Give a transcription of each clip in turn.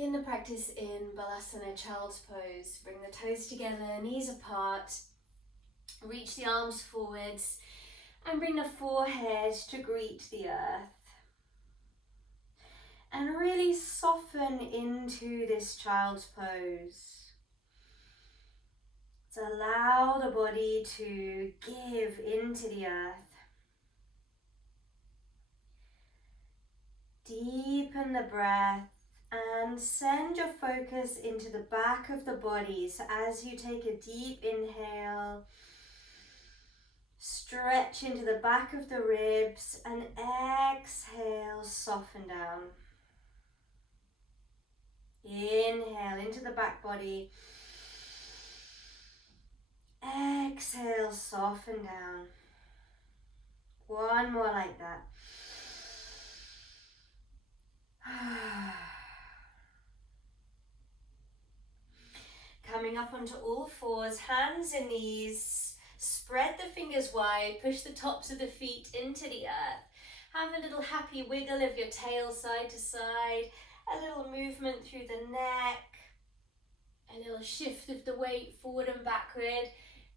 Begin the practice in Balasana, child's pose. Bring the toes together, knees apart. Reach the arms forwards and bring the forehead to greet the earth. And really soften into this child's pose. So allow the body to give into the earth. Deepen the breath and send your focus into the back of the body. So as you take a deep inhale, stretch into the back of the ribs and exhale, soften down. Inhale into the back body. Exhale, soften down. One more like that. Coming up onto all fours, hands and knees. Spread the fingers wide, push the tops of the feet into the earth. Have a little happy wiggle of your tail side to side. A little movement through the neck. A little shift of the weight forward and backward.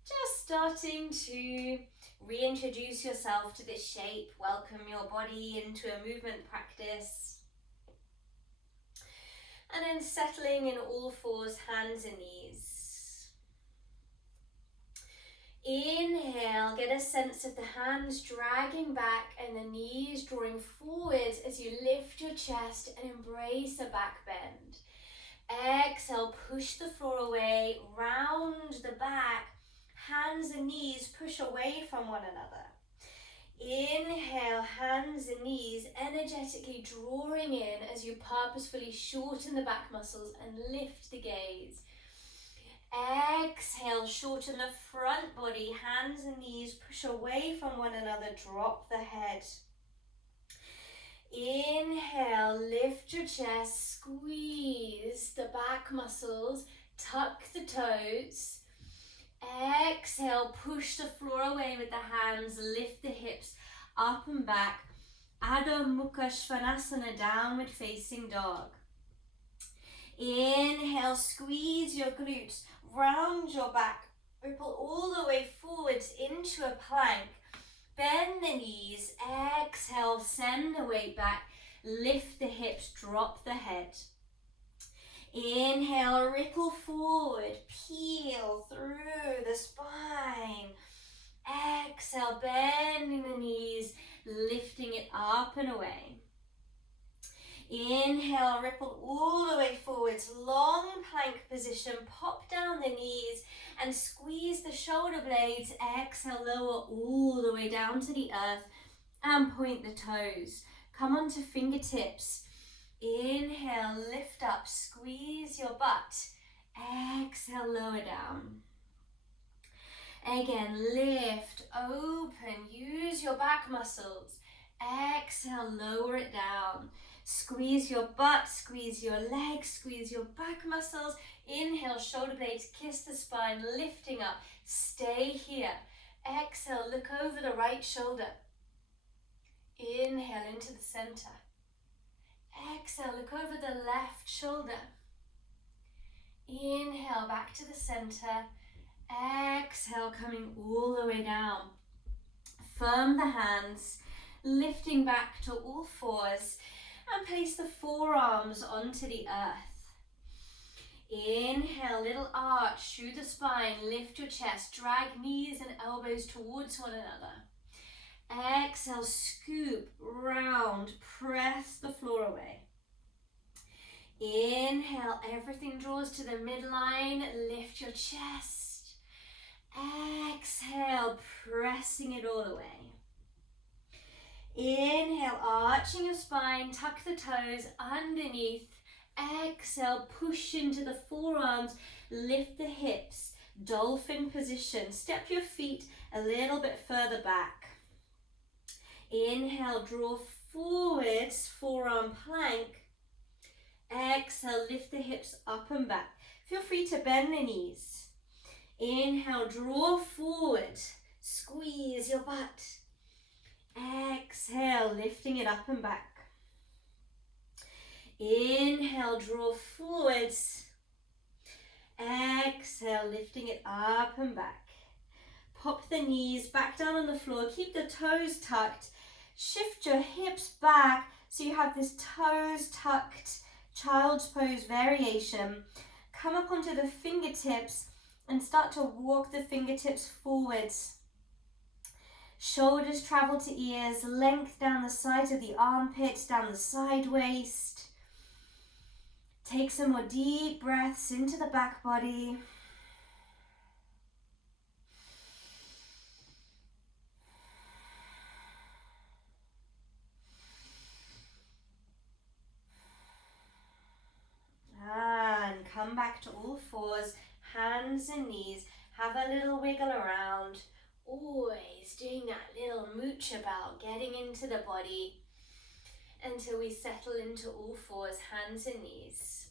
Just starting to reintroduce yourself to this shape. Welcome your body into a movement practice. And then settling in all fours, hands and knees. Inhale, get a sense of the hands dragging back and the knees drawing forwards as you lift your chest and embrace a back bend. Exhale, push the floor away, round the back, hands and knees push away from one another. Inhale, hands and knees energetically drawing in as you purposefully shorten the back muscles and lift the gaze. Exhale, shorten the front body, hands and knees push away from one another, drop the head. Inhale, lift your chest, squeeze the back muscles, tuck the toes. Exhale, push the floor away with the hands, lift the hips up and back. Adho Mukha Svanasana, downward facing dog. Inhale, squeeze your glutes, round your back, ripple all the way forwards into a plank. Bend the knees, exhale, send the weight back, lift the hips, drop the head. Inhale, ripple forward, peel through the spine. Exhale, bending the knees, lifting it up and away. Inhale, ripple all the way forwards, long plank position, pop down the knees and squeeze the shoulder blades. Exhale, lower all the way down to the earth and point the toes. Come onto fingertips. Inhale, lift up, squeeze your butt. Exhale, lower down. Again, lift, open, use your back muscles. Exhale, lower it down. Squeeze your butt, squeeze your legs, squeeze your back muscles. Inhale, shoulder blades, kiss the spine, lifting up. Stay here. Exhale, look over the right shoulder. Inhale into the center. Exhale, look over the left shoulder. Inhale, back to the center. Exhale, coming all the way down. Firm the hands, lifting back to all fours, and place the forearms onto the earth. Inhale, little arch through the spine, lift your chest, drag knees and elbows towards one another. Exhale, scoop, round, press the floor away. Inhale, everything draws to the midline, lift your chest. Exhale, pressing it all away. Inhale, arching your spine, tuck the toes underneath. Exhale, push into the forearms, lift the hips, dolphin position. Step your feet a little bit further back. Inhale, draw forwards, forearm plank. Exhale, lift the hips up and back. Feel free to bend the knees. Inhale, draw forward, squeeze your butt. Exhale, lifting it up and back. Inhale. Inhale, draw forwards. Exhale, lifting it up and back. Pop the knees back down on the floor. Keep the toes tucked. Shift your hips back so you have this toes tucked child's pose variation. Come up onto the fingertips and start to walk the fingertips forwards. Shoulders travel to ears, length down the sides of the armpits, down the side waist. Take some more deep breaths into the back body. And come back to all fours, hands and knees. Have a little wiggle around. Always doing that little mooch about, getting into the body until we settle into all fours, hands and knees.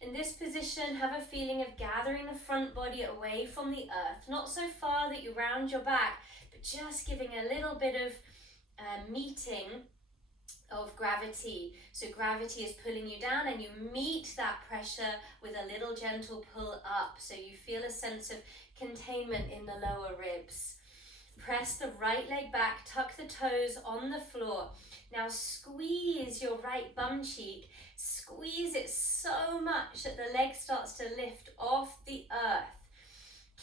In this position, have a feeling of gathering the front body away from the earth. Not so far that you round your back, but just giving a little bit of meeting of gravity. So gravity is pulling you down and you meet that pressure with a little gentle pull up. So you feel a sense of containment in the lower ribs. Press the right leg back, tuck the toes on the floor. Now squeeze your right bum cheek. Squeeze it so much that the leg starts to lift off the earth.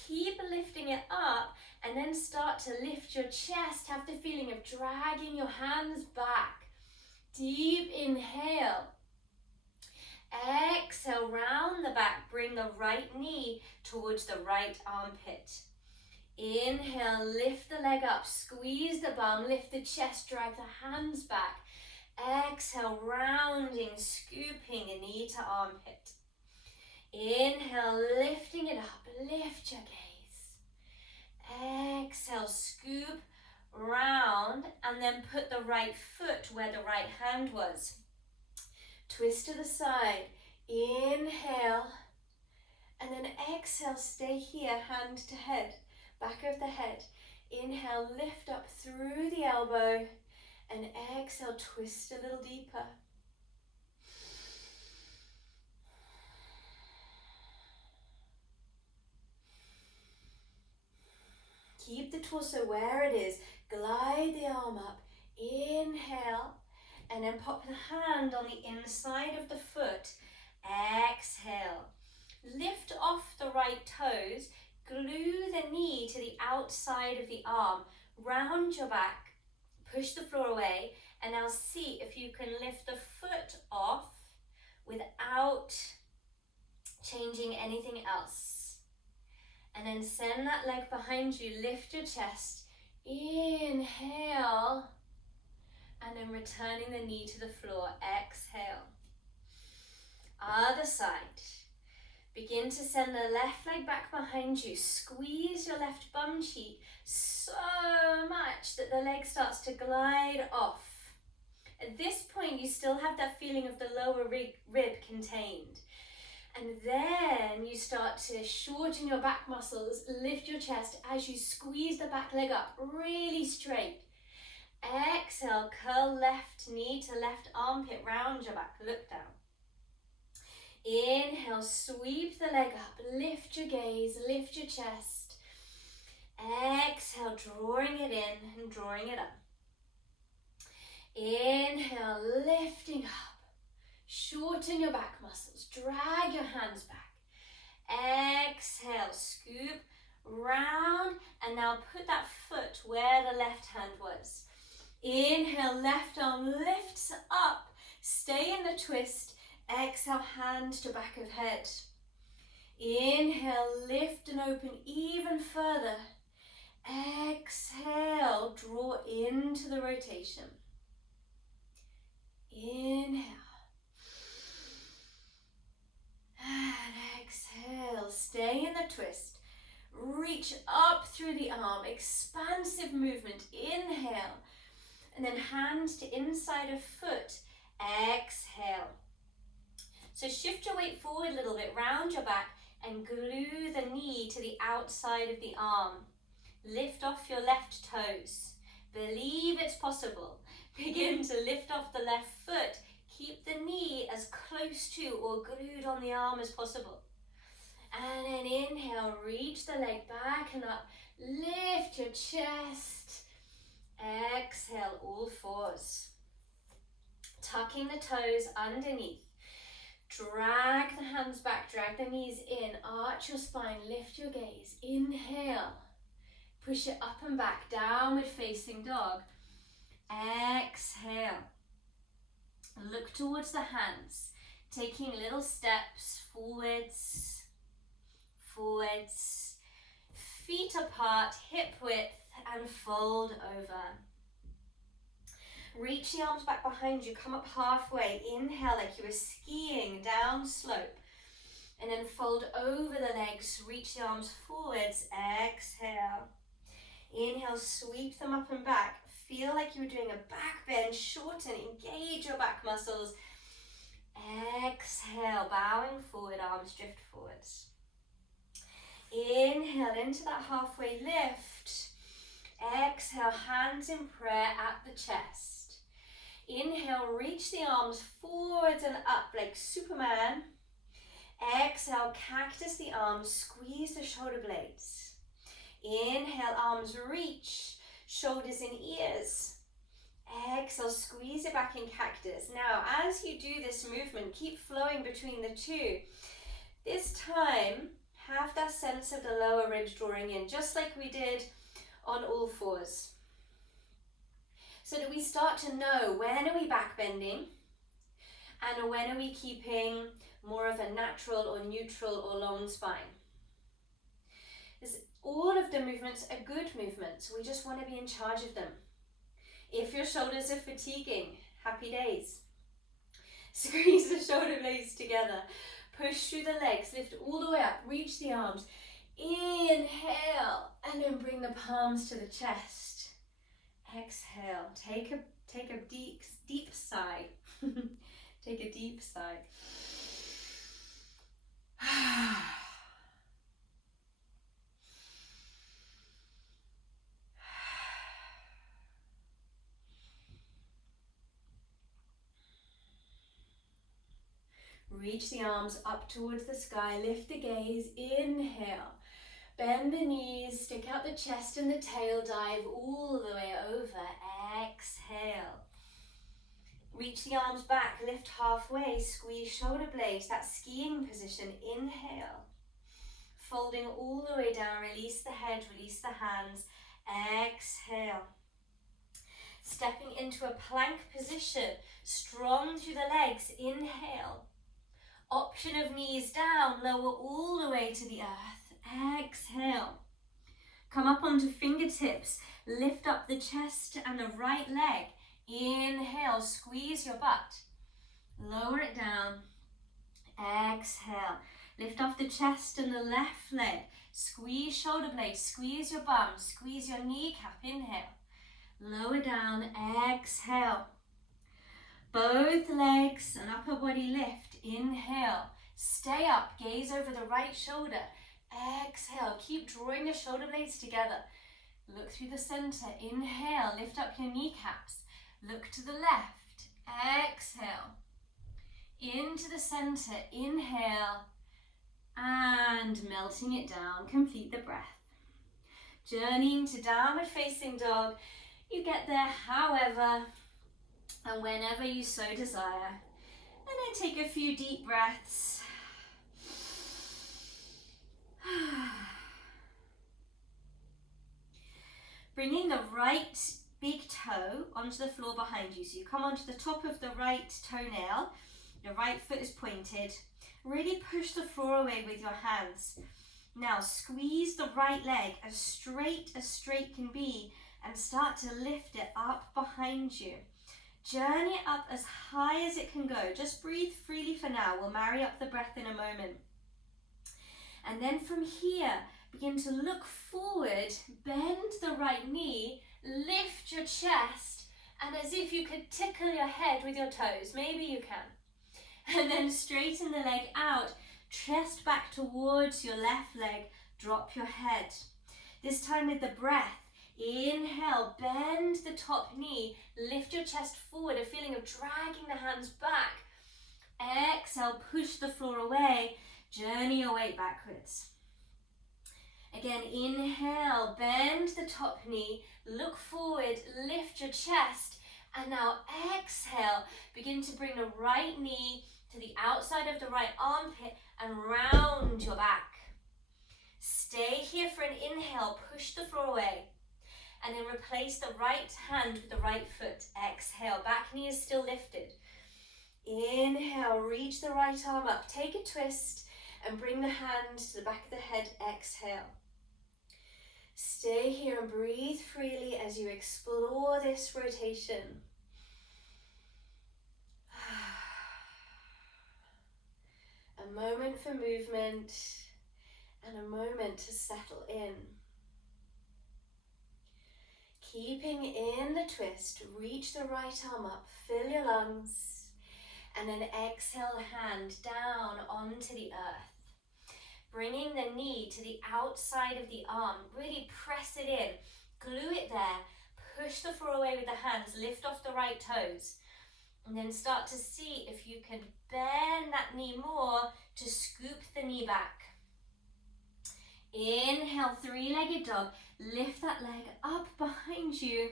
Keep lifting it up and then start to lift your chest. Have the feeling of dragging your hands back. Deep inhale. Exhale, round the back. Bring the right knee towards the right armpit. Inhale, lift the leg up, squeeze the bum, lift the chest, drag the hands back. Exhale, rounding, scooping the knee to armpit. Inhale, lifting it up, lift your gaze. Exhale, scoop, round, and then put the right foot where the right hand was. Twist to the side, inhale, and then exhale, stay here, hand to head, back of the head. Inhale, lift up through the elbow, and exhale, twist a little deeper. Keep the torso where it is. Glide the arm up. Inhale. And then pop the hand on the inside of the foot. Exhale. Lift off the right toes. Glue the knee to the outside of the arm. Round your back. Push the floor away. And now see if you can lift the foot off without changing anything else. And then send that leg behind you, lift your chest, inhale, and then returning the knee to the floor, exhale. Other side. Begin to send the left leg back behind you, squeeze your left bum cheek so much that the leg starts to glide off. At this point, you still have that feeling of the lower rib contained. And then you start to shorten your back muscles, lift your chest as you squeeze the back leg up really straight. Exhale, curl left knee to left armpit, round your back, look down. Inhale, sweep the leg up, lift your gaze, lift your chest. Exhale, drawing it in and drawing it up. Inhale, lifting up. Shorten your back muscles, drag your hands back. Exhale, scoop, round, and now put that foot where the left hand was. Inhale, left arm lifts up, stay in the twist. Exhale, hand to back of head. Inhale, lift and open even further. Exhale, draw into the rotation. Inhale. And exhale, stay in the twist. Reach up through the arm, expansive movement. Inhale, and then hand to inside of foot. Exhale. So shift your weight forward a little bit, round your back, and glue the knee to the outside of the arm. Lift off your left toes. Believe it's possible. Begin to lift off the left foot. Keep the knee as close close to or glued on the arm as possible. And then inhale, reach the leg back and up. Lift your chest. Exhale, all fours. Tucking the toes underneath. Drag the hands back, drag the knees in, arch your spine, lift your gaze. Inhale. Push it up and back, downward facing dog. Exhale. Look towards the hands, taking little steps forwards, forwards, feet apart, hip width, and fold over. Reach the arms back behind you, come up halfway, inhale like you were skiing down slope, and then fold over the legs, reach the arms forwards, exhale. Inhale, sweep them up and back. Feel like you're doing a back bend, shorten, engage your back muscles. Exhale, bowing forward, arms drift forwards. Inhale into that halfway lift. Exhale, hands in prayer at the chest. Inhale, reach the arms forwards and up like Superman. Exhale, cactus the arms, squeeze the shoulder blades. Inhale, arms reach, shoulders in ears. Exhale, squeeze it back in cactus. Now, as you do this movement, keep flowing between the two. This time, have that sense of the lower ribs drawing in, just like we did on all fours. So that we start to know when are we back bending and when are we keeping more of a natural or neutral or long spine. All of the movements are good movements. We just want to be in charge of them. If your shoulders are fatiguing, happy days. Squeeze the shoulder blades together. Push through the legs, lift all the way up, reach the arms. Inhale, and then bring the palms to the chest. Exhale, take a deep sigh. Take a deep sigh. Reach the arms up towards the sky, lift the gaze, inhale. Bend the knees, stick out the chest and the tail, dive all the way over, exhale. Reach the arms back, lift halfway, squeeze shoulder blades, that skiing position, inhale. Folding all the way down, release the head, release the hands, exhale. Stepping into a plank position, strong through the legs, inhale. Option of knees down, lower all the way to the earth, exhale. Come up onto fingertips, lift up the chest and the right leg, inhale, squeeze your butt. Lower it down, exhale. Lift off the chest and the left leg, squeeze shoulder blades, squeeze your bum, squeeze your kneecap, inhale. Lower down, exhale. Both legs and upper body lift, inhale. Stay up, gaze over the right shoulder, exhale. Keep drawing the shoulder blades together. Look through the center, inhale, lift up your kneecaps. Look to the left, exhale. Into the center, inhale, and melting it down, complete the breath. Journeying to downward facing dog. You get there however and whenever you so desire. And then take a few deep breaths. Bringing the right big toe onto the floor behind you. So you come onto the top of the right toenail, your right foot is pointed. Really push the floor away with your hands. Now squeeze the right leg as straight can be and start to lift it up behind you. Journey it up as high as it can go. Just breathe freely for now. We'll marry up the breath in a moment. And then from here, begin to look forward, bend the right knee, lift your chest, and as if you could tickle your head with your toes. Maybe you can. And then straighten the leg out, chest back towards your left leg, drop your head. This time with the breath, inhale, bend the top knee, lift your chest forward, a feeling of dragging the hands back. exhale, push the floor away, journey your weight backwards. Again, inhale, bend the top knee, look forward, lift your chest, and now exhale, begin to bring the right knee to the outside of the right armpit and round your back. Stay here for an inhale, push the floor away, and then replace the right hand with the right foot. Exhale, back knee is still lifted. Inhale, reach the right arm up, take a twist, and bring the hand to the back of the head. Exhale. Stay here and breathe freely as you explore this rotation. A moment for movement and a moment to settle in. Keeping in the twist, reach the right arm up, fill your lungs, and then exhale the hand down onto the earth. Bringing the knee to the outside of the arm, really press it in, glue it there, push the floor away with the hands, lift off the right toes, and then start to see if you can bend that knee more to scoop the knee back. Inhale, three-legged dog, lift that leg up behind you.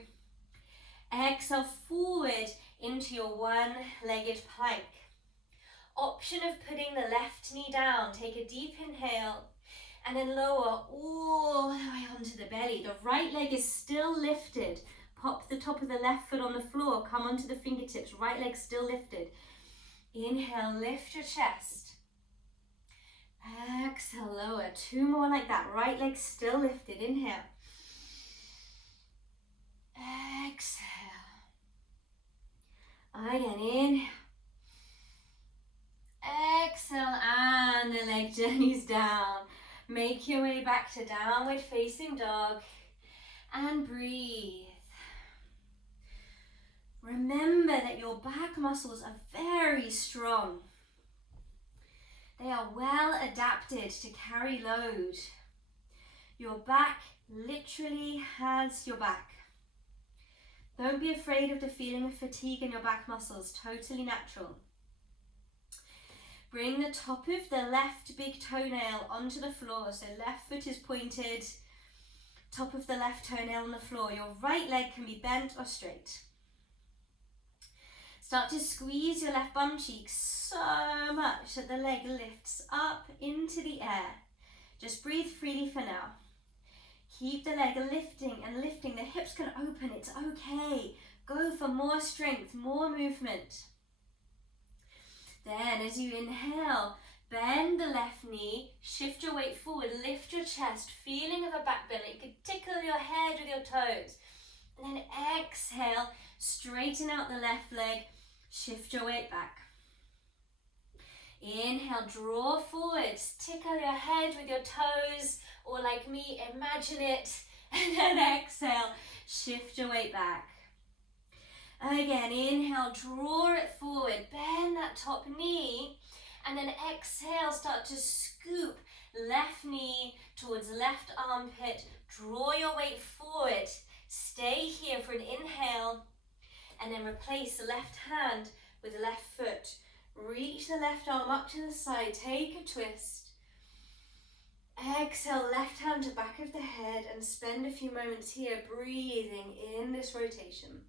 Exhale, forward into your one-legged plank. Option of putting the left knee down, take a deep inhale and then lower all the way onto the belly. The right leg is still lifted. Pop the top of the left foot on the floor, come onto the fingertips, right leg still lifted. Inhale, lift your chest. Exhale, lower. Two more like that, right leg still lifted. Inhale. Exhale. Again, inhale. Exhale, and the leg journeys down. Make your way back to downward facing dog and breathe. Remember that your back muscles are very strong. They are well adapted to carry load. Your back literally has your back. Don't be afraid of the feeling of fatigue in your back muscles, totally natural. Bring the top of the left big toenail onto the floor, so left foot is pointed, top of the left toenail on the floor. Your right leg can be bent or straight. Start to squeeze your left bum cheek so much that the leg lifts up into the air. Just breathe freely for now. Keep the leg lifting and lifting. The hips can open, it's okay. Go for more strength, more movement. Then as you inhale, bend the left knee, shift your weight forward, lift your chest, feeling of a back bend. You could tickle your head with your toes. And then exhale, straighten out the left leg, shift your weight back. Inhale, draw forward, tickle your head with your toes, or like me, imagine it. And then exhale, shift your weight back. Again, inhale, draw it forward, bend that top knee, and then exhale, start to scoop left knee towards left armpit, draw your weight forward, stay here for an inhale, and then replace the left hand with the left foot. Reach the left arm up to the side, take a twist. Exhale, left hand to back of the head, and spend a few moments here breathing in this rotation.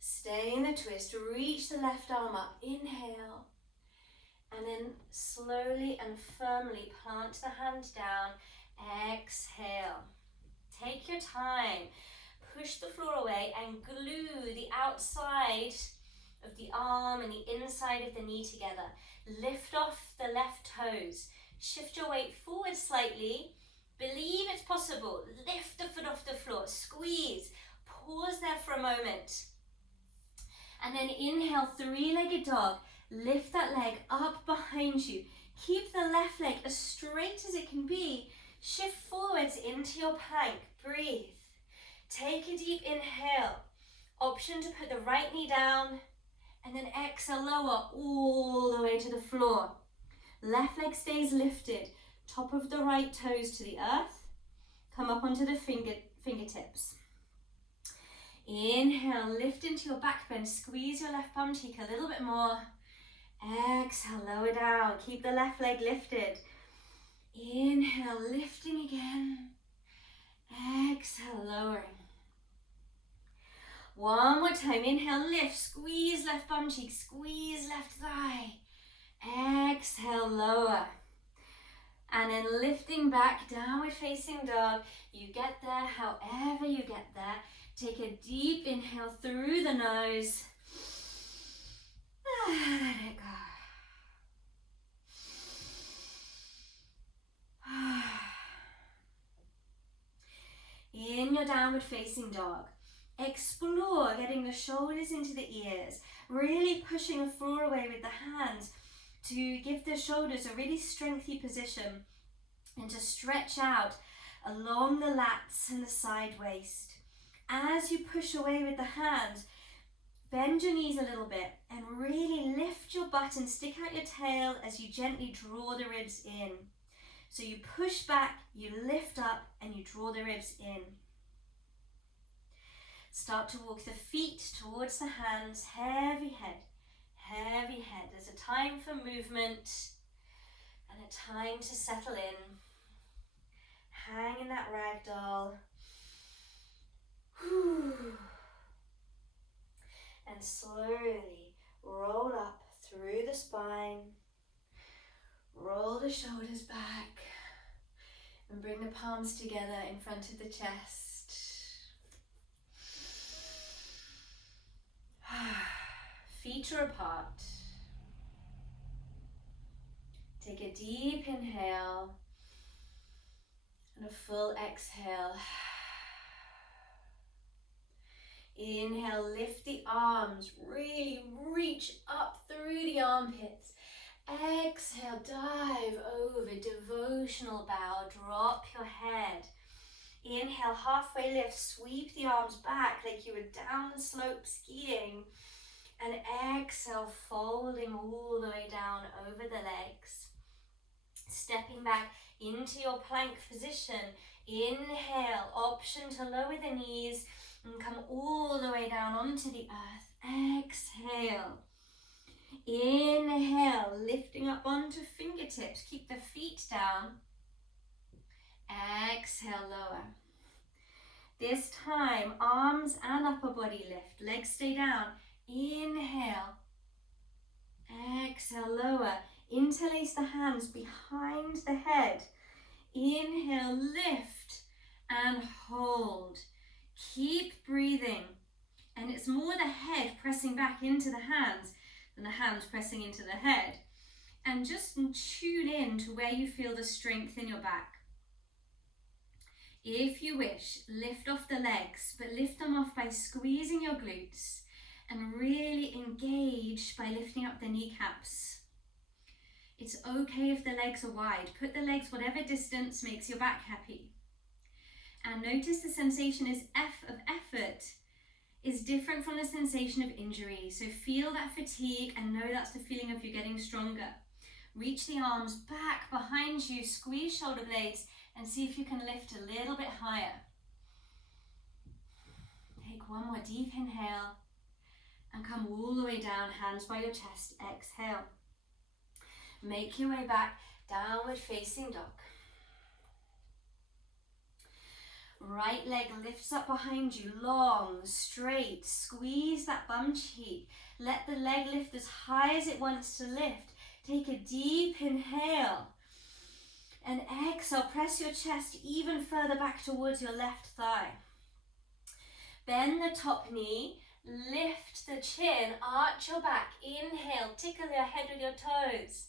Stay in the twist, reach the left arm up, inhale, and then slowly and firmly plant the hand down, exhale. Take your time, push the floor away and glue the outside of the arm and the inside of the knee together. Lift off the left toes, shift your weight forward slightly, believe it's possible, lift the foot off the floor, squeeze, pause there for a moment. And then inhale, three-legged dog. Lift that leg up behind you. Keep the left leg as straight as it can be. Shift forwards into your plank. Breathe. Take a deep inhale. Option to put the right knee down. And then exhale, lower all the way to the floor. Left leg stays lifted. Top of the right toes to the earth. Come up onto the fingertips. Inhale, lift into your back bend. Squeeze your left bum cheek a little bit more. Exhale, lower down. Keep the left leg lifted. Inhale, lifting again. Exhale, lowering. One more time. Inhale, lift. Squeeze left bum cheek. Squeeze left thigh. Exhale, lower. And then lifting back, downward facing dog. You get there however you get there. Take a deep inhale through the nose. Let it go. In your downward facing dog, explore getting the shoulders into the ears, really pushing the floor away with the hands to give the shoulders a really strengthy position and to stretch out along the lats and the side waist. As you push away with the hands, bend your knees a little bit and really lift your butt and stick out your tail as you gently draw the ribs in. So you push back, you lift up, and you draw the ribs in. Start to walk the feet towards the hands, heavy head, heavy head. There's a time for movement and a time to settle in. Hang in that ragdoll. And slowly roll up through the spine. Roll the shoulders back and bring the palms together in front of the chest. Feet are apart. Take a deep inhale and a full exhale. Inhale, lift the arms, really reach up through the armpits. Exhale, dive over, devotional bow, drop your head. Inhale, halfway lift, sweep the arms back like you were down the slope skiing. And exhale, folding all the way down over the legs. Stepping back into your plank position. Inhale, option to lower the knees and come all the way down onto the earth. Exhale. Inhale, lifting up onto fingertips. Keep the feet down. Exhale, lower. This time, arms and upper body lift. Legs stay down. Inhale. Exhale, lower. Interlace the hands behind the head. Inhale, lift and hold. Keep breathing. And it's more the head pressing back into the hands than the hands pressing into the head. And just tune in to where you feel the strength in your back. If you wish, lift off the legs, but lift them off by squeezing your glutes and really engage by lifting up the kneecaps. It's okay if the legs are wide. Put the legs whatever distance makes your back happy. And notice the sensation of effort is different from the sensation of injury. So feel that fatigue and know that's the feeling of you getting stronger. Reach the arms back behind you, squeeze shoulder blades and see if you can lift a little bit higher. Take one more deep inhale and come all the way down, hands by your chest. Exhale. Make your way back, downward facing dog. Right leg lifts up behind you, long, straight. Squeeze that bum cheek. Let the leg lift as high as it wants to lift. Take a deep inhale. And exhale, press your chest even further back towards your left thigh. Bend the top knee, lift the chin, arch your back. Inhale, tickle your head with your toes.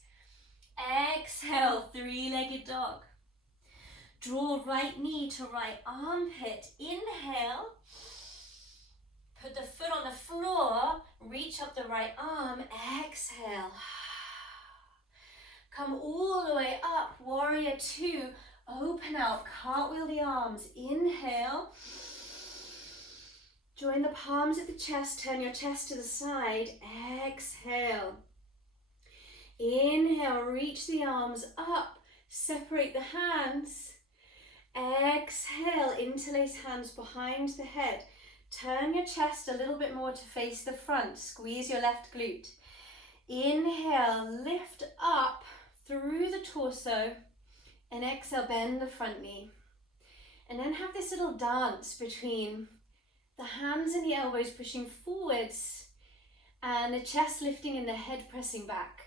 Exhale, three-legged dog. Draw right knee to right armpit. Inhale. Put the foot on the floor. Reach up the right arm. Exhale. Come all the way up. Warrior two. Open out. Cartwheel the arms. Inhale. Join the palms at the chest. Turn your chest to the side. Exhale. Inhale. Reach the arms up. Separate the hands. Exhale, interlace hands behind the head. Turn your chest a little bit more to face the front. Squeeze your left glute. Inhale, lift up through the torso. And exhale, bend the front knee. And then have this little dance between the hands and the elbows pushing forwards and the chest lifting and the head pressing back.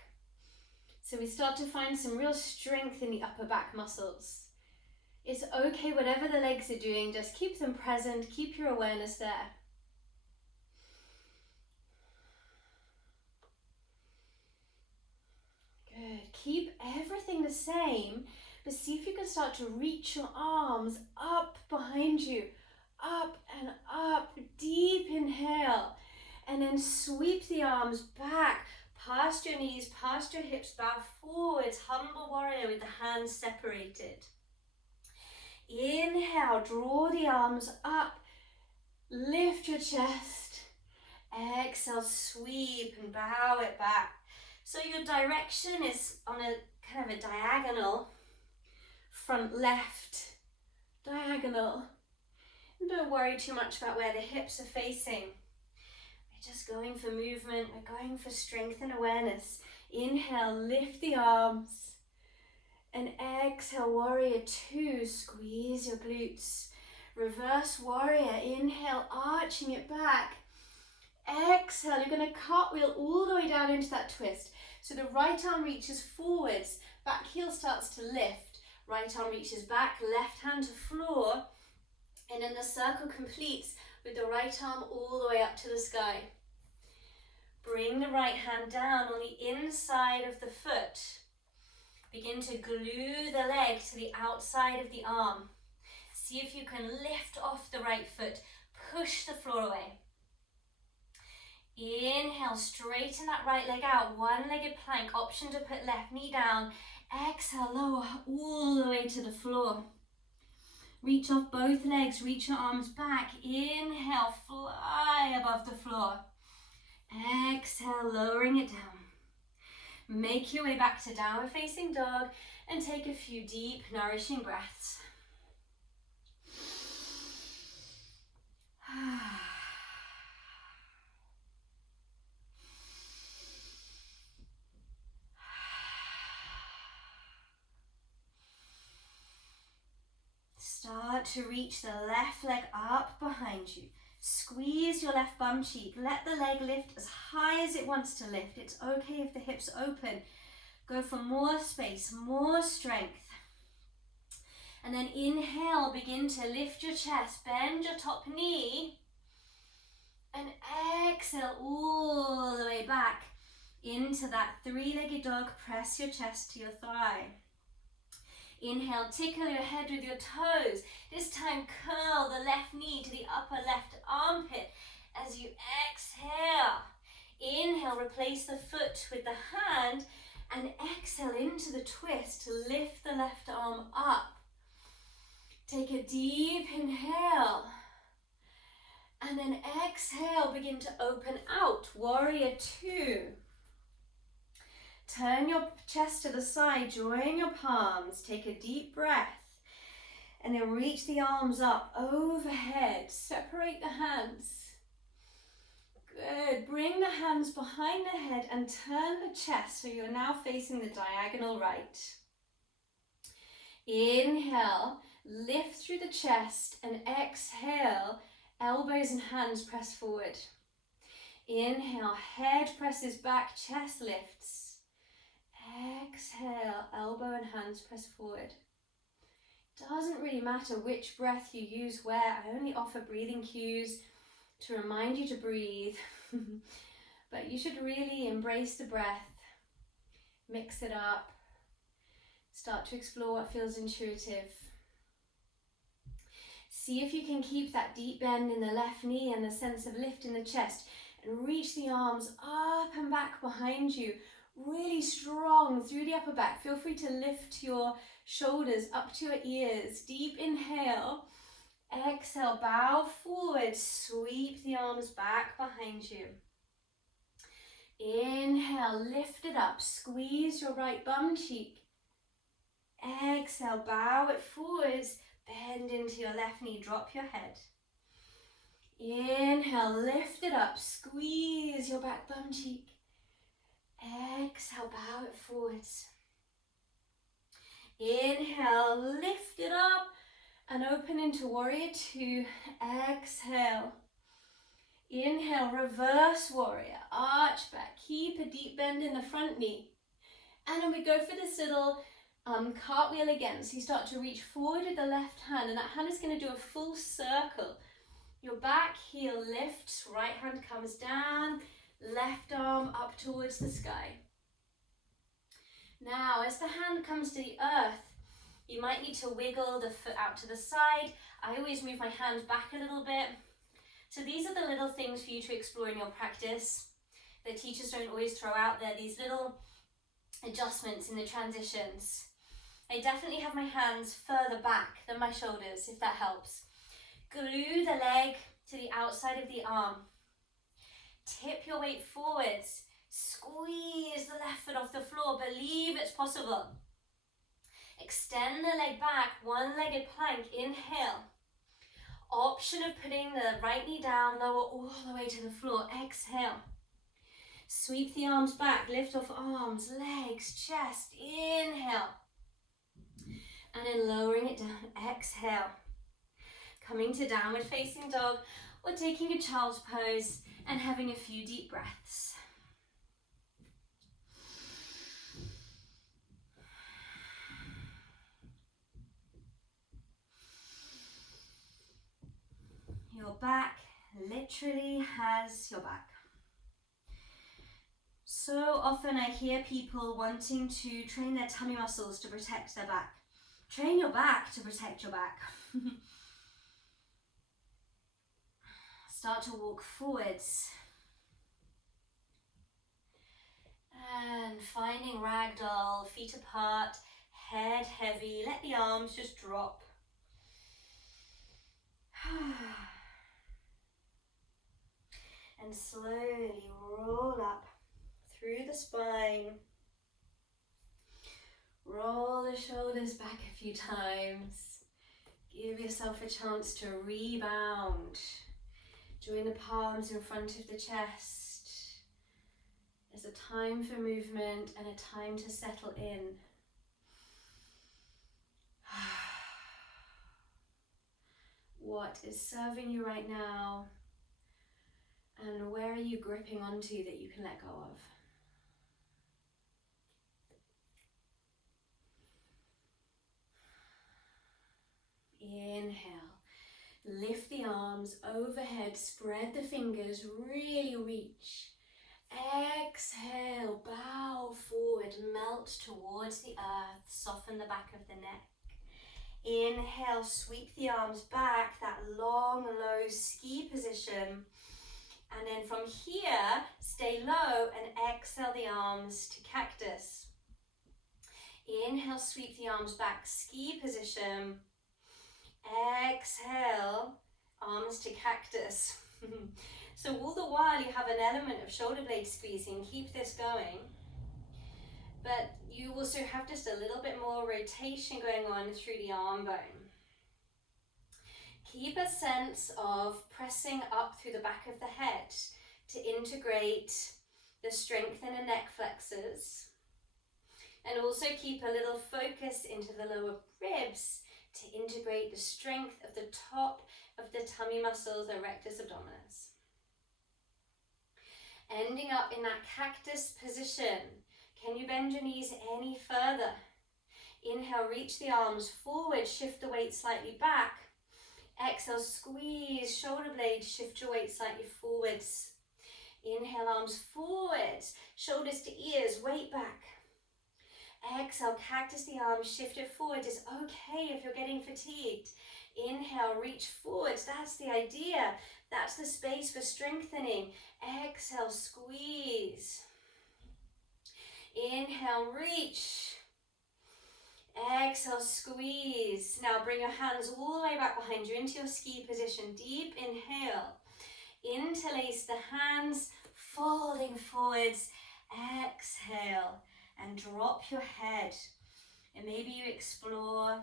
So we start to find some real strength in the upper back muscles. It's okay, whatever the legs are doing, just keep them present, keep your awareness there. Good. Keep everything the same, but see if you can start to reach your arms up behind you. Up and up. Deep inhale. And then sweep the arms back, past your knees, past your hips, bow forwards, humble warrior with the hands separated. Inhale, draw the arms up, lift your chest. Exhale, sweep and bow it back. So your direction is on a kind of a diagonal, front left, diagonal. And don't worry too much about where the hips are facing. We're just going for movement, we're going for strength and awareness. Inhale, lift the arms. And exhale, warrior two, squeeze your glutes. Reverse warrior, inhale, arching it back. Exhale, you're going to cartwheel all the way down into that twist. So the right arm reaches forwards, back heel starts to lift. Right arm reaches back, left hand to floor. And then the circle completes with the right arm all the way up to the sky. Bring the right hand down on the inside of the foot. Begin to glue the leg to the outside of the arm. See if you can lift off the right foot. Push the floor away. Inhale, straighten that right leg out. One-legged plank, option to put left knee down. Exhale, lower all the way to the floor. Reach off both legs, reach your arms back. Inhale, fly above the floor. Exhale, lowering it down. Make your way back to downward facing dog and take a few deep, nourishing breaths. Start to reach the left leg up behind you. Squeeze your left bum cheek. Let the leg lift as high as it wants to lift. It's okay if the hips open. Go for more space, more strength. And then inhale, begin to lift your chest. Bend your top knee. And exhale all the way back into that three-legged dog. Press your chest to your thigh. Inhale, tickle your head with your toes. This time curl the left knee to the upper left armpit as you exhale. Inhale, replace the foot with the hand and exhale into the twist to lift the left arm up. Take a deep inhale and then exhale, begin to open out, warrior two. Turn your chest to the side, join your palms, take a deep breath, and then reach the arms up overhead. Separate the hands. Good. Bring the hands behind the head and turn the chest so you're now facing the diagonal right. Inhale, lift through the chest, and exhale, elbows and hands press forward. Inhale, head presses back, chest lifts. Exhale, elbow and hands press forward. Doesn't really matter which breath you use where. I only offer breathing cues to remind you to breathe. But you should really embrace the breath, mix it up, start to explore what feels intuitive. See if you can keep that deep bend in the left knee and the sense of lift in the chest, and reach the arms up and back behind you. Really strong through the upper back. Feel free to lift your shoulders up to your ears. Deep inhale. Exhale, bow forward. Sweep the arms back behind you. Inhale, lift it up. Squeeze your right bum cheek. Exhale, bow it forwards, bend into your left knee, drop your head. Inhale, lift it up, squeeze your back bum cheek. Exhale, bow it forwards. Inhale, lift it up and open into warrior two. Exhale. Inhale, reverse warrior, arch back, keep a deep bend in the front knee. And then we go for this little cartwheel again. So you start to reach forward with the left hand, and that hand is going to do a full circle. Your back heel lifts, right hand comes down, left arm up towards the sky. Now, as the hand comes to the earth, you might need to wiggle the foot out to the side. I always move my hand back a little bit. So these are the little things for you to explore in your practice that teachers don't always throw out there, these little adjustments in the transitions. I definitely have my hands further back than my shoulders, if that helps. Glue the leg to the outside of the arm. Tip your weight forwards. Squeeze the left foot off the floor. Believe it's possible. Extend the leg back, one-legged plank. Inhale. Option of putting the right knee down, lower all the way to the floor. Exhale. Sweep the arms back, lift off arms, legs, chest. Inhale. And then lowering it down. Exhale. Coming to downward facing dog, or taking a child's pose and having a few deep breaths. Your back literally has your back. So often I hear people wanting to train their tummy muscles to protect their back. Train your back to protect your back. Start to walk forwards. And finding ragdoll, feet apart, head heavy. Let the arms just drop. And slowly roll up through the spine. Roll the shoulders back a few times. Give yourself a chance to rebound. Join the palms in front of the chest. There's a time for movement and a time to settle in. What is serving you right now? And where are you gripping onto that you can let go of? Inhale. Lift the arms overhead, spread the fingers, really reach. Exhale, bow forward, melt towards the earth, soften the back of the neck. Inhale, sweep the arms back, that long, low ski position. And then from here, stay low and exhale the arms to cactus. Inhale, sweep the arms back, ski position. Exhale, arms to cactus. So all the while you have an element of shoulder blade squeezing, keep this going. But you also have just a little bit more rotation going on through the arm bone. Keep a sense of pressing up through the back of the head to integrate the strength in the neck flexors. And also keep a little focus into the lower ribs to integrate the strength of the top of the tummy muscles, the rectus abdominis. Ending up in that cactus position. Can you bend your knees any further? Inhale, reach the arms forward, shift the weight slightly back. Exhale, squeeze shoulder blades, shift your weight slightly forwards. Inhale, arms forward, shoulders to ears, weight back. Exhale, cactus the arms, shift it forward. It's okay if you're getting fatigued. Inhale, reach forwards. That's the idea. That's the space for strengthening. Exhale, squeeze. Inhale, reach. Exhale, squeeze. Now bring your hands all the way back behind you into your ski position. Deep inhale. Interlace the hands, folding forwards. Exhale and drop your head. And maybe you explore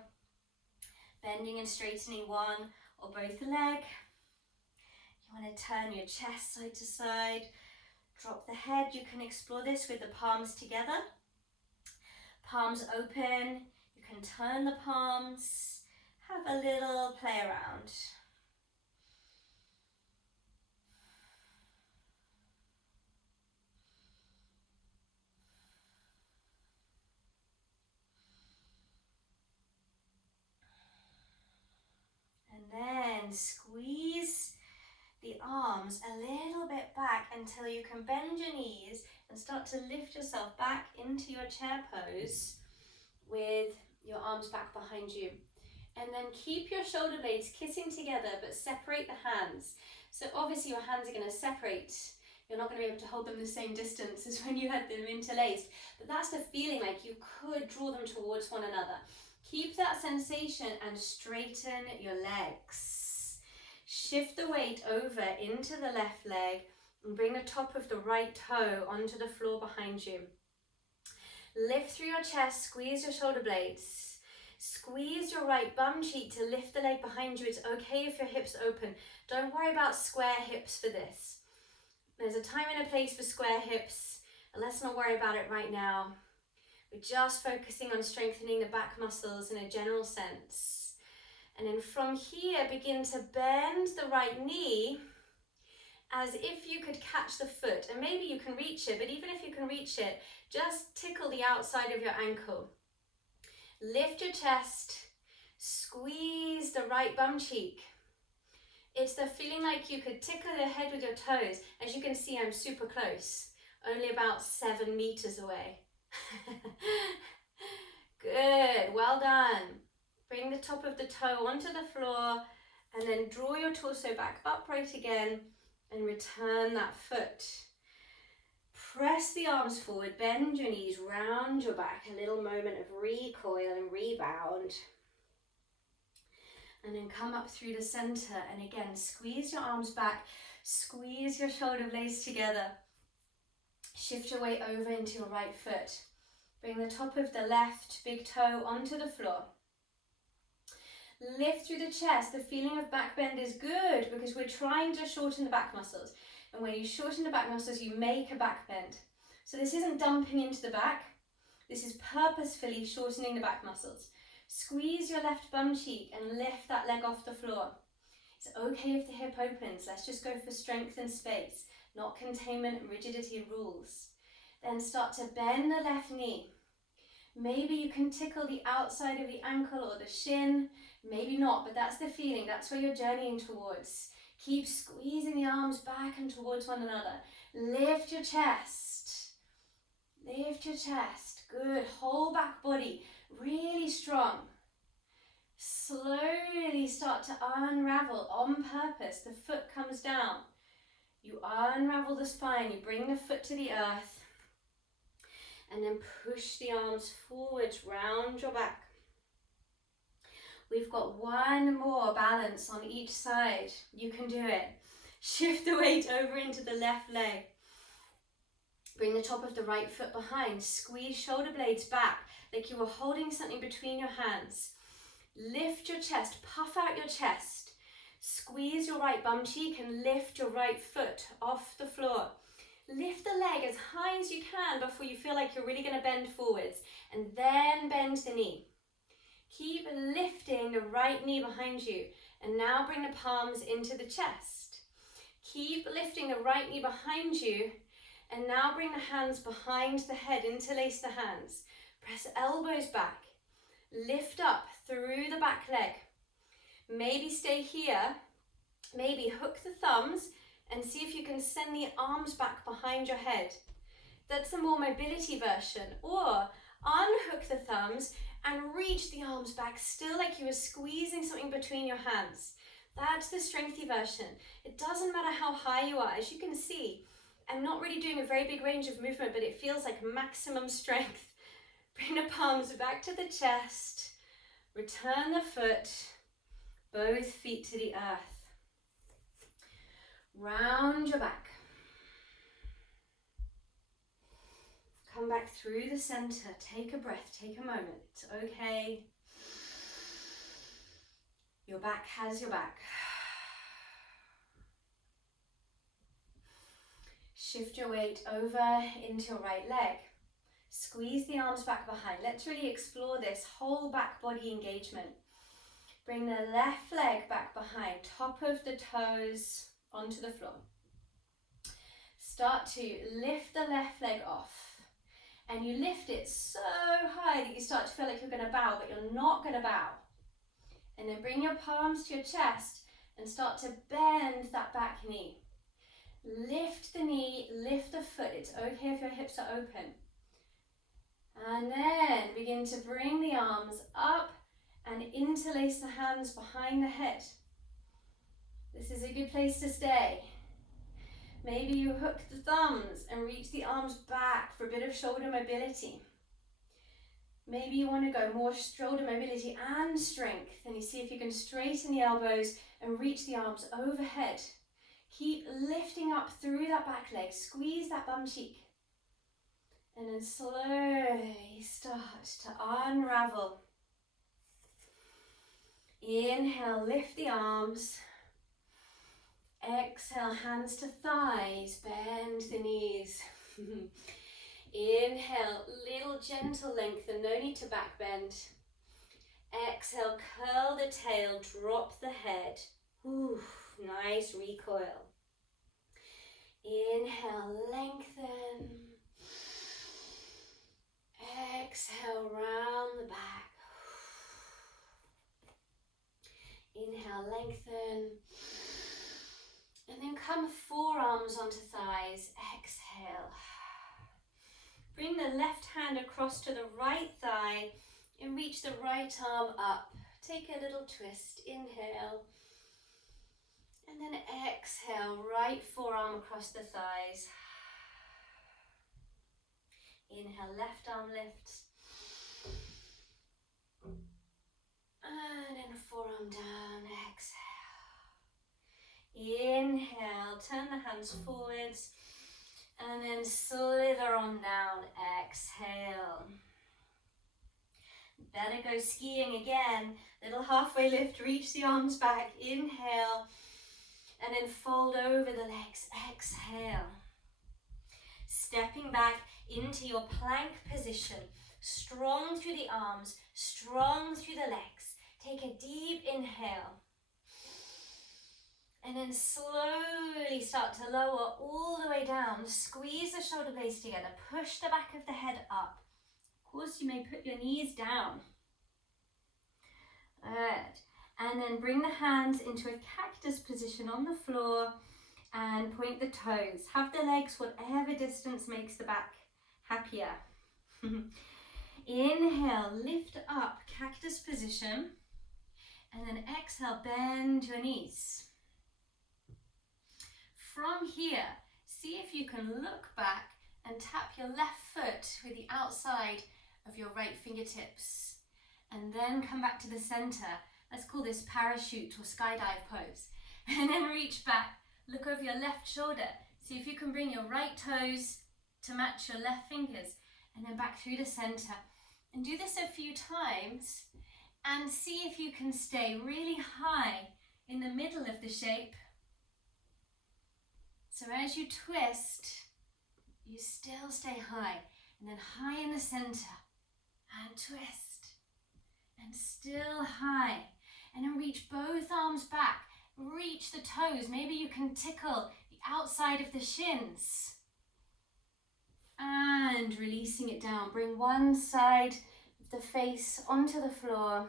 bending and straightening one or both leg. You want to turn your chest side to side, drop the head. You can explore this with the palms together. Palms open, you can turn the palms, have a little play around. And then squeeze the arms a little bit back until you can bend your knees and start to lift yourself back into your chair pose with your arms back behind you. And then keep your shoulder blades kissing together, but separate the hands. So obviously your hands are going to separate. You're not going to be able to hold them the same distance as when you had them interlaced, but that's the feeling, like you could draw them towards one another. Keep that sensation and straighten your legs. Shift the weight over into the left leg and bring the top of the right toe onto the floor behind you. Lift through your chest, squeeze your shoulder blades. Squeeze your right bum cheek to lift the leg behind you. It's okay if your hips open. Don't worry about square hips for this. There's a time and a place for square hips, and let's not worry about it right now. We're just focusing on strengthening the back muscles in a general sense. And then from here, begin to bend the right knee as if you could catch the foot. And maybe you can reach it, but even if you can reach it, just tickle the outside of your ankle. Lift your chest, squeeze the right bum cheek. It's the feeling like you could tickle your head with your toes. As you can see, I'm super close, only about 7 meters away. Good, well done. Bring the top of the toe onto the floor and then draw your torso back upright again and return that foot. Press the arms forward, bend your knees, round your back, a little moment of recoil and rebound. And then come up through the center and again, squeeze your arms back, squeeze your shoulder blades together. Shift your weight over into your right foot. Bring the top of the left big toe onto the floor. Lift through the chest. The feeling of back bend is good because we're trying to shorten the back muscles. And when you shorten the back muscles, you make a back bend. So this isn't dumping into the back. This is purposefully shortening the back muscles. Squeeze your left bum cheek and lift that leg off the floor. It's okay if the hip opens. Let's just go for strength and space, not containment and rigidity rules. Then start to bend the left knee. Maybe you can tickle the outside of the ankle or the shin. Maybe not, but that's the feeling. That's where you're journeying towards. Keep squeezing the arms back and towards one another. Lift your chest. Lift your chest. Good. Whole back body. Really strong. Slowly start to unravel on purpose. The foot comes down. You unravel the spine. You bring the foot to the earth. And then push the arms forwards, round your back. We've got one more balance on each side. You can do it. Shift the weight over into the left leg. Bring the top of the right foot behind. Squeeze shoulder blades back like you were holding something between your hands. Lift your chest, puff out your chest. Squeeze your right bum cheek and lift your right foot off the floor. Lift the leg as high as you can before you feel like you're really going to bend forwards, and then bend the knee. Keep lifting the right knee behind you, and now bring the palms into the chest. Keep lifting the right knee behind you, and now bring the hands behind the head, interlace the hands. Press elbows back. Lift up through the back leg. Maybe stay here. Maybe hook the thumbs and see if you can send the arms back behind your head. That's the more mobility version. Or unhook the thumbs and reach the arms back, still like you were squeezing something between your hands. That's the strengthy version. It doesn't matter how high you are. As you can see, I'm not really doing a very big range of movement, but it feels like maximum strength. Bring the palms back to the chest. Return the foot, both feet to the earth. Round your back. Come back through the center. Take a breath, take a moment. It's okay. Your back has your back. Shift your weight over into your right leg. Squeeze the arms back behind. Let's really explore this whole back body engagement. Bring the left leg back behind, top of the toes onto the floor. Start to lift the left leg off. And you lift it so high that you start to feel like you're going to bow, but you're not going to bow. And then bring your palms to your chest and start to bend that back knee. Lift the knee, lift the foot. It's okay if your hips are open. And then begin to bring the arms up and interlace the hands behind the head. This is a good place to stay. Maybe you hook the thumbs and reach the arms back for a bit of shoulder mobility. Maybe you want to go more shoulder mobility and strength, and you see if you can straighten the elbows and reach the arms overhead. Keep lifting up through that back leg, squeeze that bum cheek. And then slowly start to unravel. Inhale, lift the arms. Exhale, hands to thighs, bend the knees. Inhale, little gentle lengthen, no need to back bend. Exhale, curl the tail, drop the head. Ooh, nice recoil. Inhale, lengthen. Exhale, round the back. Inhale, lengthen. And then come forearms onto thighs. Exhale. Bring the left hand across to the right thigh and reach the right arm up. Take a little twist. Inhale. And then exhale, right forearm across the thighs. Inhale, left arm lifts. And then forearm down, exhale. Inhale, turn the hands forwards. And then slither on down, exhale. Better go skiing again. Little halfway lift, reach the arms back, inhale. And then fold over the legs, exhale. Stepping back into your plank position. Strong through the arms, strong through the legs. Take a deep inhale. And then slowly start to lower all the way down. Squeeze the shoulder blades together. Push the back of the head up. Of course, you may put your knees down. Good. And then bring the hands into a cactus position on the floor and point the toes. Have the legs whatever distance makes the back happier. Inhale, lift up, cactus position. And then exhale, bend your knees. From here, see if you can look back and tap your left foot with the outside of your right fingertips. And then come back to the center. Let's call this parachute or skydive pose. And then reach back, look over your left shoulder. See if you can bring your right toes to match your left fingers. And then back through the center. And do this a few times. And see if you can stay really high in the middle of the shape. So as you twist, you still stay high. And then high in the center. And twist. And still high. And then reach both arms back. Reach the toes. Maybe you can tickle the outside of the shins. And releasing it down. Bring one side of the face onto the floor.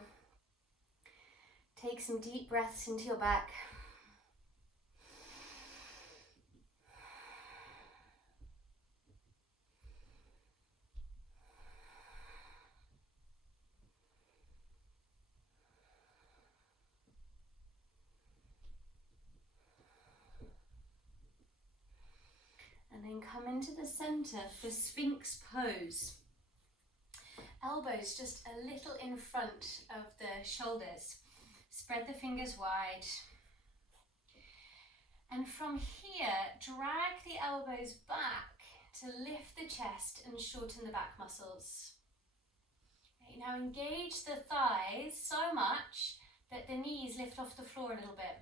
Take some deep breaths into your back. And then come into the center for sphinx pose. Elbows just a little in front of the shoulders. Spread the fingers wide. And from here, drag the elbows back to lift the chest and shorten the back muscles. Okay, now engage the thighs so much that the knees lift off the floor a little bit.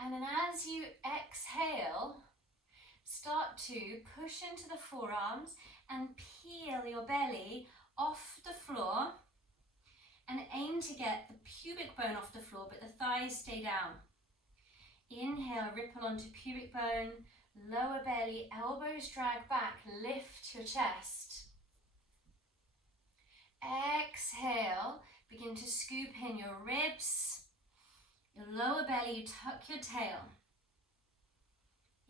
And then as you exhale, start to push into the forearms and peel your belly off the floor and aim to get the pubic bone off the floor, but the thighs stay down. Inhale, ripple onto pubic bone, lower belly, elbows drag back, lift your chest. Exhale, begin to scoop in your ribs, your lower belly, you tuck your tail.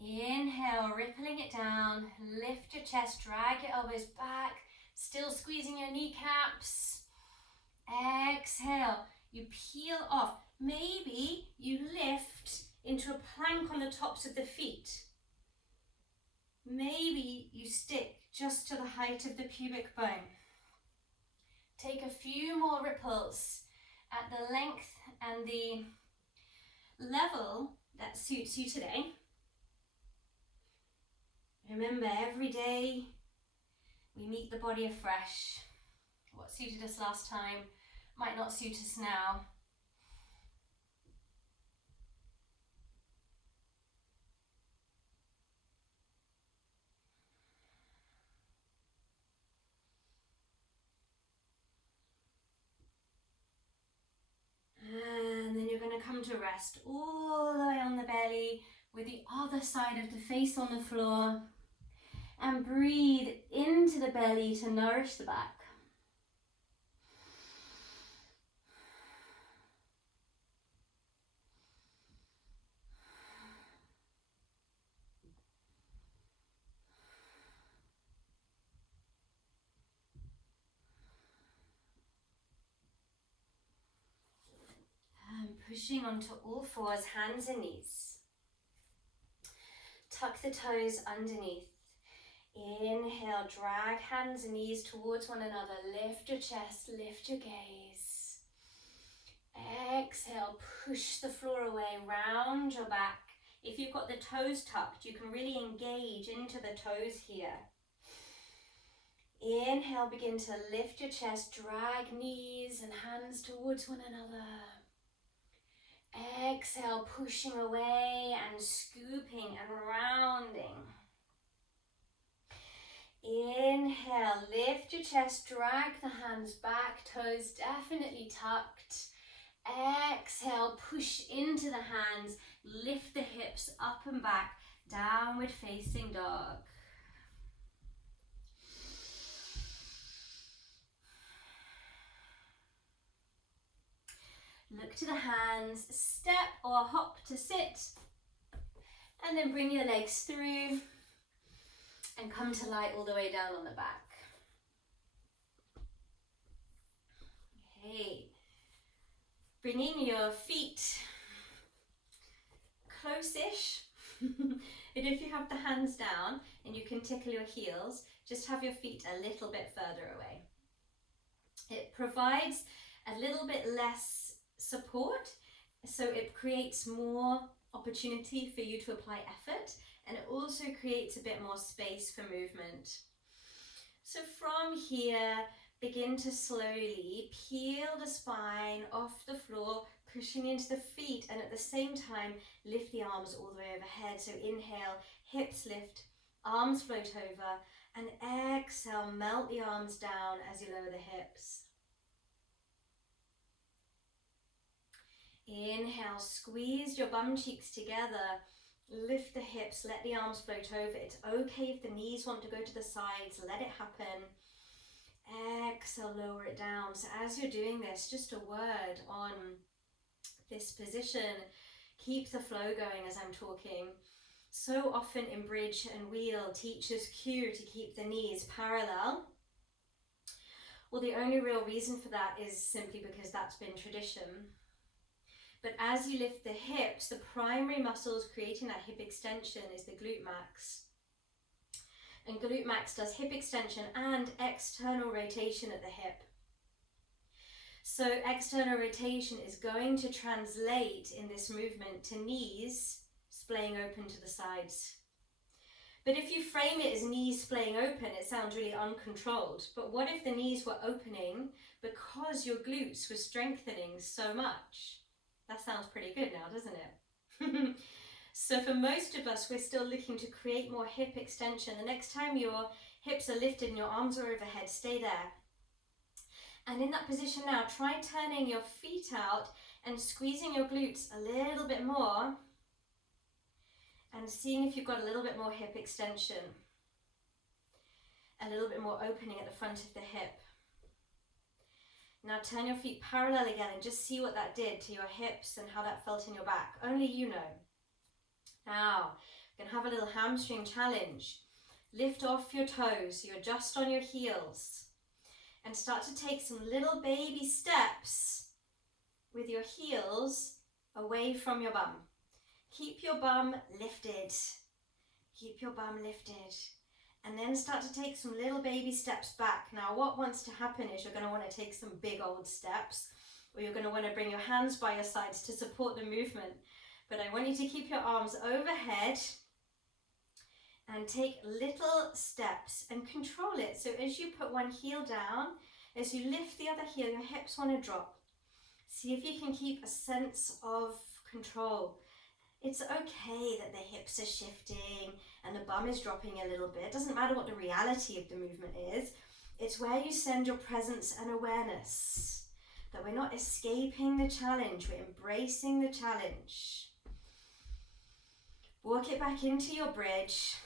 Inhale, rippling it down, lift your chest, drag your elbows back, still squeezing your kneecaps. Exhale, you peel off. Maybe you lift into a plank on the tops of the feet. Maybe you stick just to the height of the pubic bone. Take a few more ripples at the length and the level that suits you today. Remember, every day we meet the body afresh. What suited us last time might not suit us now. And then you're going to come to rest all the way on the belly with the other side of the face on the floor. And breathe into the belly to nourish the back. And pushing onto all fours, hands and knees. Tuck the toes underneath. Inhale, drag hands and knees towards one another. Lift your chest, lift your gaze. Exhale, push the floor away, round your back. If you've got the toes tucked, you can really engage into the toes here. Inhale, begin to lift your chest, drag knees and hands towards one another. Exhale, pushing away and scooping and rounding. Inhale, lift your chest, drag the hands back, toes definitely tucked. Exhale, push into the hands, lift the hips up and back, downward facing dog. Look to the hands, step or hop to sit, and then bring your legs through and come to lie all the way down on the back. Okay, bringing your feet close-ish, and if you have the hands down and you can tickle your heels, just have your feet a little bit further away. It provides a little bit less support, so it creates more opportunity for you to apply effort, and it also creates a bit more space for movement. So from here, begin to slowly peel the spine off the floor, pushing into the feet, and at the same time, lift the arms all the way overhead. So inhale, hips lift, arms float over, and exhale, melt the arms down as you lower the hips. Inhale, squeeze your bum cheeks together, lift the hips, let the arms float over. It's okay if the knees want to go to the sides, let it happen. Exhale, lower it down. So as you're doing this, just a word on this position. Keep the flow going as I'm talking. So often in bridge and wheel, teachers cue to keep the knees parallel. Well, the only real reason for that is simply because that's been tradition. But as you lift the hips, the primary muscles creating that hip extension is the glute max. And glute max does hip extension and external rotation at the hip. So external rotation is going to translate in this movement to knees splaying open to the sides. But if you frame it as knees splaying open, it sounds really uncontrolled. But what if the knees were opening because your glutes were strengthening so much? That sounds pretty good now, doesn't it? So for most of us, we're still looking to create more hip extension. The next time your hips are lifted and your arms are overhead, stay there. And in that position now, try turning your feet out and squeezing your glutes a little bit more and seeing if you've got a little bit more hip extension, a little bit more opening at the front of the hip. Now turn your feet parallel again and just see what that did to your hips and how that felt in your back. Only you know. Now, we're going to have a little hamstring challenge. Lift off your toes, so you're just on your heels. And start to take some little baby steps with your heels away from your bum. Keep your bum lifted. Keep your bum lifted. And then start to take some little baby steps back. Now what wants to happen is you're going to want to take some big old steps, or you're going to want to bring your hands by your sides to support the movement. But I want you to keep your arms overhead and take little steps and control it. So as you put one heel down, as you lift the other heel, your hips want to drop. See if you can keep a sense of control. It's okay that the hips are shifting and the bum is dropping a little bit. It doesn't matter what the reality of the movement is. It's where you send your presence and awareness. That we're not escaping the challenge, we're embracing the challenge. Walk it back into your bridge.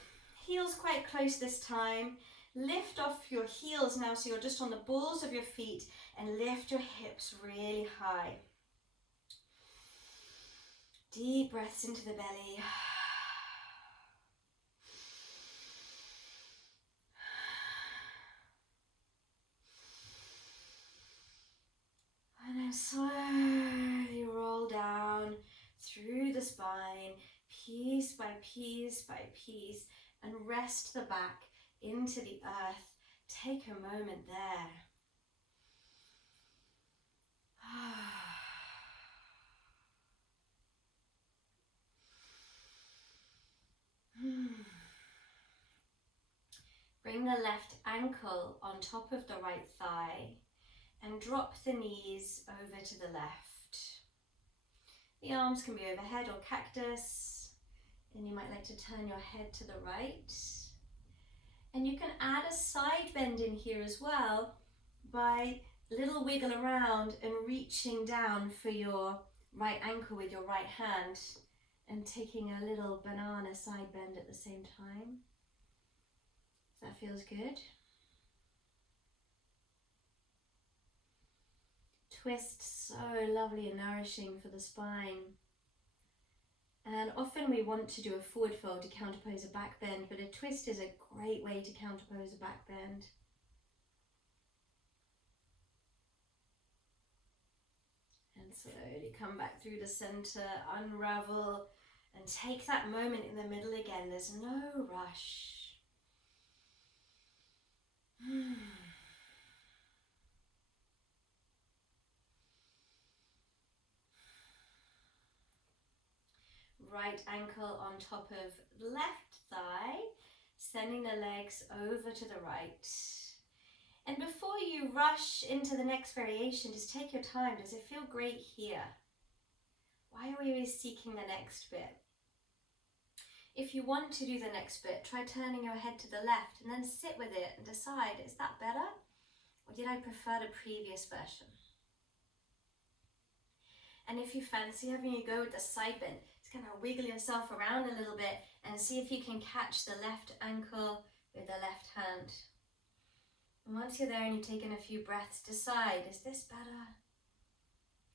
Heels quite close this time. Lift off your heels now so you're just on the balls of your feet and lift your hips really high. Deep breaths into the belly. And then slowly roll down through the spine, piece by piece by piece, and rest the back into the earth. Take a moment there. Bring the left ankle on top of the right thigh and drop the knees over to the left. The arms can be overhead or cactus, and you might like to turn your head to the right. And you can add a side bend in here as well by a little wiggle around and reaching down for your right ankle with your right hand and taking a little banana side bend at the same time. That feels good. Twist, so lovely and nourishing for the spine. And often we want to do a forward fold to counterpose a back bend, but a twist is a great way to counterpose a back bend. And slowly come back through the center, unravel, and take that moment in the middle again. There's no rush. Right ankle on top of left thigh, sending the legs over to the right. And before you rush into the next variation, just take your time. Does it feel great here? Why are we always seeking the next bit? If you want to do the next bit, try turning your head to the left and then sit with it and decide, is that better? Or did I prefer the previous version? And if you fancy having you go with the side bend, just kind of wiggle yourself around a little bit and see if you can catch the left ankle with the left hand. And once you're there and you've taken a few breaths, decide, is this better?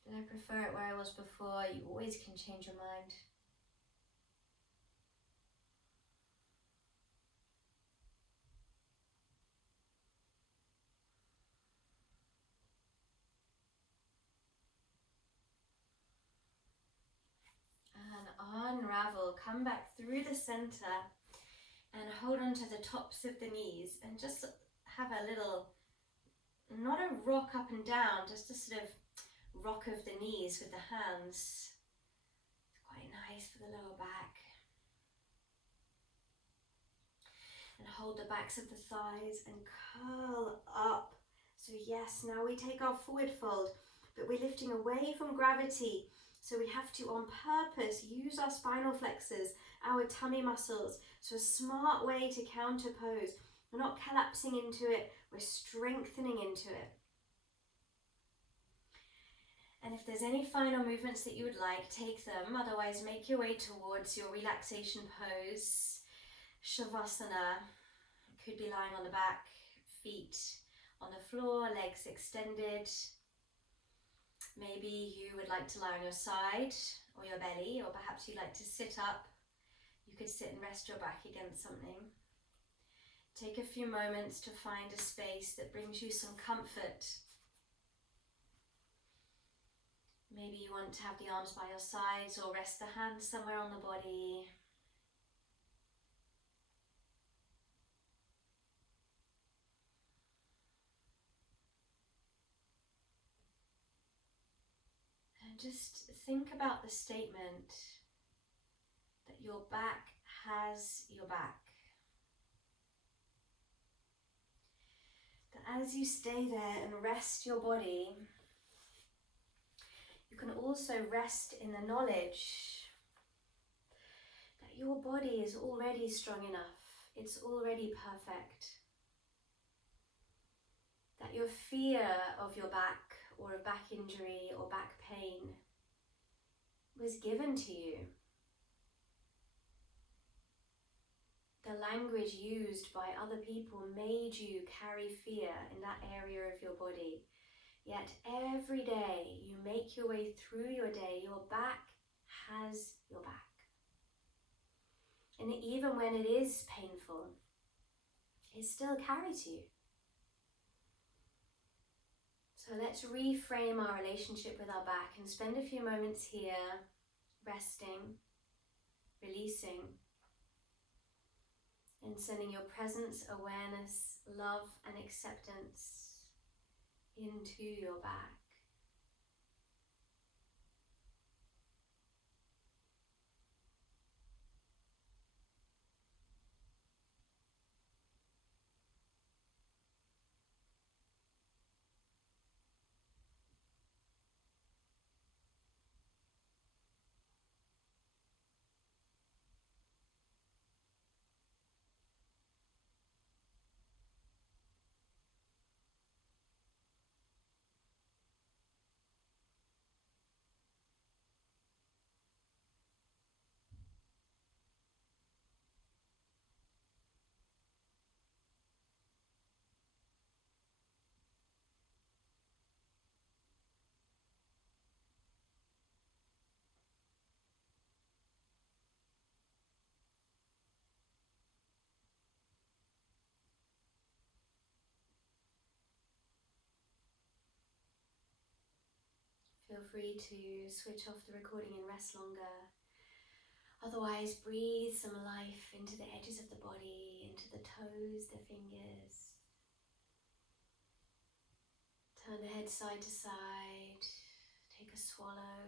Did I prefer it where I was before? You always can change your mind. Unravel, come back through the center and hold on to the tops of the knees and just have a little, not a rock up and down, just a sort of rock of the knees with the hands. It's quite nice for the lower back. And hold the backs of the thighs and curl up. So yes, now we take our forward fold, but we're lifting away from gravity. So we have to, on purpose, use our spinal flexors, our tummy muscles. So a smart way to counter pose. We're not collapsing into it, we're strengthening into it. And if there's any final movements that you would like, take them. Otherwise, make your way towards your relaxation pose. Shavasana. It could be lying on the back, feet on the floor, legs extended. Maybe you would like to lie on your side or your belly, or perhaps you'd like to sit up. You could sit and rest your back against something. Take a few moments to find a space that brings you some comfort. Maybe you want to have the arms by your sides or rest the hands somewhere on the body. And just think about the statement that your back has your back. That as you stay there and rest your body, you can also rest in the knowledge that your body is already strong enough, it's already perfect. That your fear of your back or of back injury or back pain was given to you. The language used by other people made you carry fear in that area of your body. Yet every day you make your way through your day, your back has your back. And even when it is painful, it still carries you. So let's reframe our relationship with our back and spend a few moments here resting, releasing, and sending your presence, awareness, love, and acceptance into your back. Feel free to switch off the recording and rest longer. Otherwise, breathe some life into the edges of the body, into the toes, the fingers. Turn the head side to side. Take a swallow.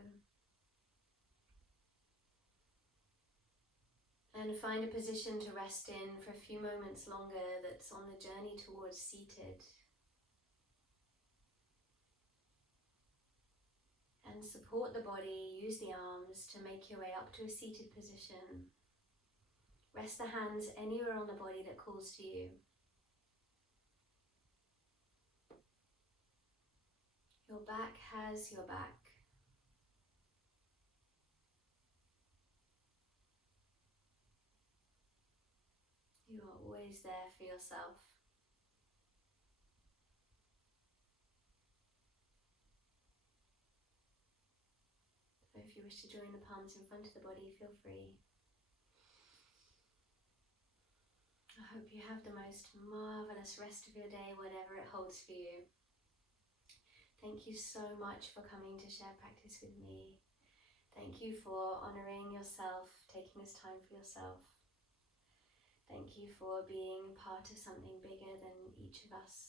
And find a position to rest in for a few moments longer that's on the journey towards seated. And support the body, use the arms to make your way up to a seated position. Rest the hands anywhere on the body that calls to you. Your back has your back. You are always there for yourself. So if you wish to join the palms in front of the body, feel free. I hope you have the most marvelous rest of your day, whatever it holds for you. Thank you so much for coming to share practice with me. Thank you for honouring yourself, taking this time for yourself. Thank you for being part of something bigger than each of us.